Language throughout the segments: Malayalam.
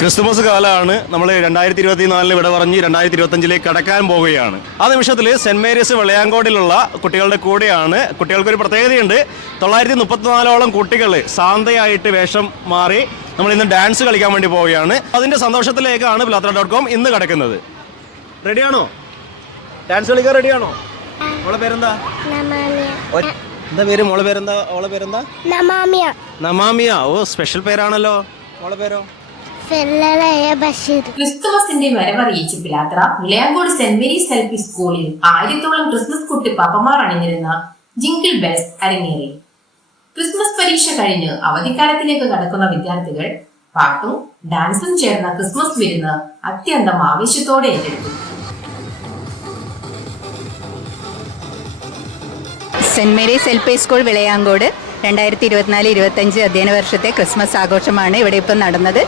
ക്രിസ്തുമസ് കാലമാണ്. നമ്മൾ 2024 വിട പറഞ്ഞ് 2025 കടക്കാൻ പോവുകയാണ്. ആ നിമിഷത്തിൽ സെൻറ് മേരീസ് വെളയാങ്കോടിലുള്ള കുട്ടികളുടെ കൂടെയാണ്. കുട്ടികൾക്കൊരു പ്രത്യേകതയുണ്ട്. 934ഓളം കുട്ടികൾ സാന്തയായിട്ട് വേഷം മാറി നമ്മൾ ഇന്ന് ഡാൻസ് കളിക്കാൻ വേണ്ടി പോവുകയാണ്. അതിൻ്റെ സന്തോഷത്തിലേക്കാണ് പിലാത്ര.com ഇന്ന് കിടക്കുന്നത്. റെഡിയാണോ? ഡാൻസ് കളിക്കാൻ റെഡിയാണോ? മോളെ പേരെന്താ? എന്താ പേര്? മോളെ പേരെന്താ? ഓളെ പേരെന്താ? നമാമിയ. ഓ, സ്പെഷ്യൽ പേരാണല്ലോ. മോളെ പേരോ? ക്രിസ്തുമസിന്റെ വരവറിയിച്ച് Pilathara Vilayancode Saint Mary's L P സ്കൂളിൽ 1000ഓളം ക്രിസ്മസ് കുട്ടി പാപ്പമാർ അണിനിരുന്ന ജിങ്കിൾ ബെൽസ് അരങ്ങേറി. ക്രിസ്മസ് പരീക്ഷ കഴിഞ്ഞ് അവധിക്കാലത്തിലേക്ക് കടക്കുന്ന വിദ്യാർത്ഥികൾ പാട്ടും ഡാൻസും ചേർന്ന ക്രിസ്മസ് വിരുന്ന് അത്യന്തം ആവേശത്തോടെ ഏറ്റെടുത്തു. Saint Mary's L P school Vilayancode 2024-25 അധ്യയന വർഷത്തെ ക്രിസ്മസ് ആഘോഷമാണ് ഇവിടെ ഇപ്പം നടന്നത്.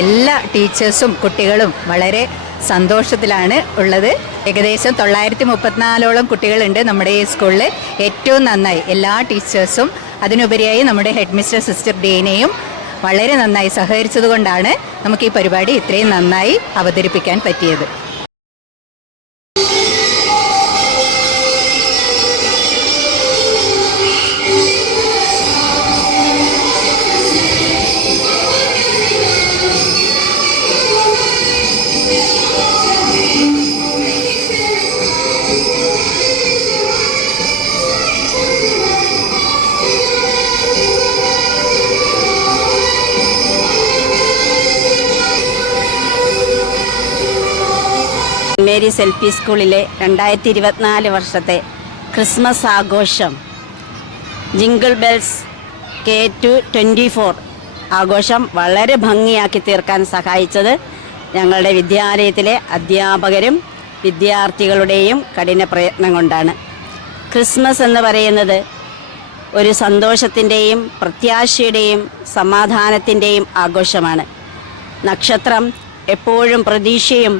എല്ലാ ടീച്ചേഴ്സും കുട്ടികളും വളരെ സന്തോഷത്തിലാണ് ഉള്ളത്. ഏകദേശം 934ഓളം കുട്ടികളുണ്ട് നമ്മുടെ ഈ സ്കൂളിൽ. ഏറ്റവും നന്നായി എല്ലാ ടീച്ചേഴ്സും അതിനുപരിയായി നമ്മുടെ ഹെഡ് മിസ്റ്റർ സിസ്റ്റർ ഡീനയും വളരെ നന്നായി സഹകരിച്ചതുകൊണ്ടാണ് നമുക്ക് ഈ പരിപാടി ഇത്രയും നന്നായി അവതരിപ്പിക്കാൻ പറ്റിയത്. മേരീസ് എൽ പി സ്കൂളിലെ 2024 വർഷത്തെ ക്രിസ്മസ് ആഘോഷം ജിങ്കിൾ ബെൽസ് K224 ആഘോഷം വളരെ ഭംഗിയാക്കി തീർക്കാൻ സഹായിച്ചത് ഞങ്ങളുടെ വിദ്യാലയത്തിലെ അധ്യാപകരും വിദ്യാർത്ഥികളുടെയും കഠിന പ്രയത്നം കൊണ്ടാണ്. ക്രിസ്മസ് എന്ന് പറയുന്നത് ഒരു സന്തോഷത്തിൻ്റെയും പ്രത്യാശയുടെയും സമാധാനത്തിൻ്റെയും ആഘോഷമാണ്. നക്ഷത്രം എപ്പോഴും പ്രതീക്ഷയും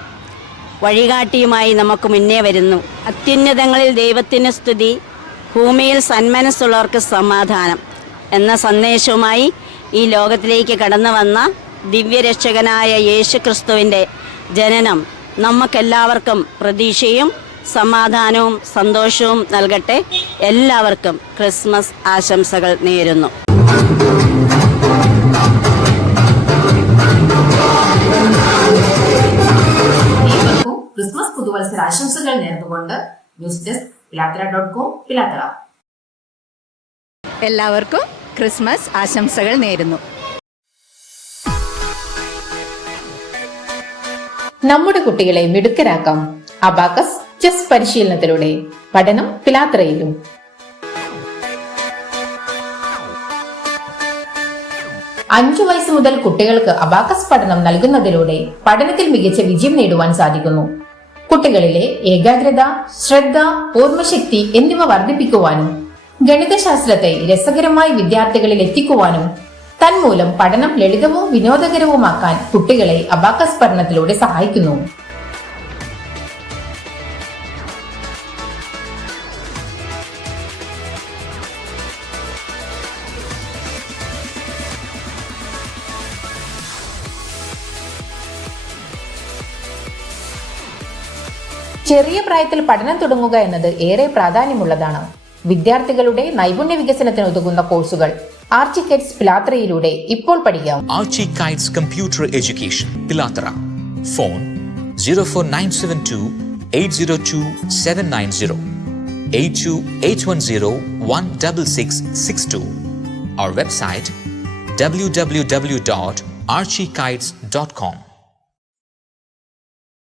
വഴികാട്ടിയുമായി നമുക്ക് മുന്നേ വരുന്നു. അത്യുന്നതങ്ങളിൽ ദൈവത്തിന് സ്തുതി, ഭൂമിയിൽ സന്മനസ്സുള്ളവർക്ക് സമാധാനം എന്ന സന്ദേശവുമായി ഈ ലോകത്തിലേക്ക് കടന്നു വന്ന ദിവ്യരക്ഷകനായ യേശു ക്രിസ്തുവിൻ്റെ ജനനം നമുക്കെല്ലാവർക്കും പ്രതീക്ഷയും സമാധാനവും സന്തോഷവും നൽകട്ടെ. എല്ലാവർക്കും ക്രിസ്മസ് ആശംസകൾ നേരുന്നു. ക്രിസ്മസ് പുതുവത്സര ആശംസകൾ നേർന്നുകൊണ്ട് ന്യൂസ് ഡെസ്ക് പിലാത്ര.com പിലാത്ര. എല്ലാവർക്കും ക്രിസ്മസ് ആശംസകൾ നേരുന്നു. നമ്മുടെ കുട്ടികളെ മിടുക്കരാക്കാം അബാക്കസ് ചെസ് പരിശീലനത്തിലൂടെ. പഠനം പിലാത്രയിലും. 5 വയസ്സ് മുതൽ കുട്ടികൾക്ക് അബാക്കസ് പഠനം നൽകുന്നതിലൂടെ പഠനത്തിൽ മികച്ച വിജയം നേടുവാൻ സാധിക്കുന്നു. കുട്ടികളിലെ ഏകാഗ്രത, ശ്രദ്ധ, ഓർമ്മശക്തി എന്നിവ വർദ്ധിപ്പിക്കുവാനും ഗണിതശാസ്ത്രത്തെ രസകരമായി വിദ്യാർത്ഥികളിൽ എത്തിക്കുവാനും തന്മൂലം പഠനം ലളിതവും വിനോദകരവുമാക്കാൻ കുട്ടികളെ അബാക്കസ് പഠനത്തിലൂടെ സഹായിക്കുന്നു. ചെറിയ പ്രായത്തിൽ പഠനം തുടങ്ങുക എന്നത് ഏറെ പ്രാധാന്യമുള്ളതാണ്. വിദ്യാർത്ഥികളുടെ നൈപുണ്യ വികസനത്തിന് ഉതകുന്ന കോഴ്സുകൾ ആർച്ചി കൈറ്റ്സ് പിലാത്രയിലൂടെ ഇപ്പോൾ പഠിക്കാം. Archie Kites computer education Pilathara. Phone 04972 802 790 82 810 16662. Our website www.archikites.com.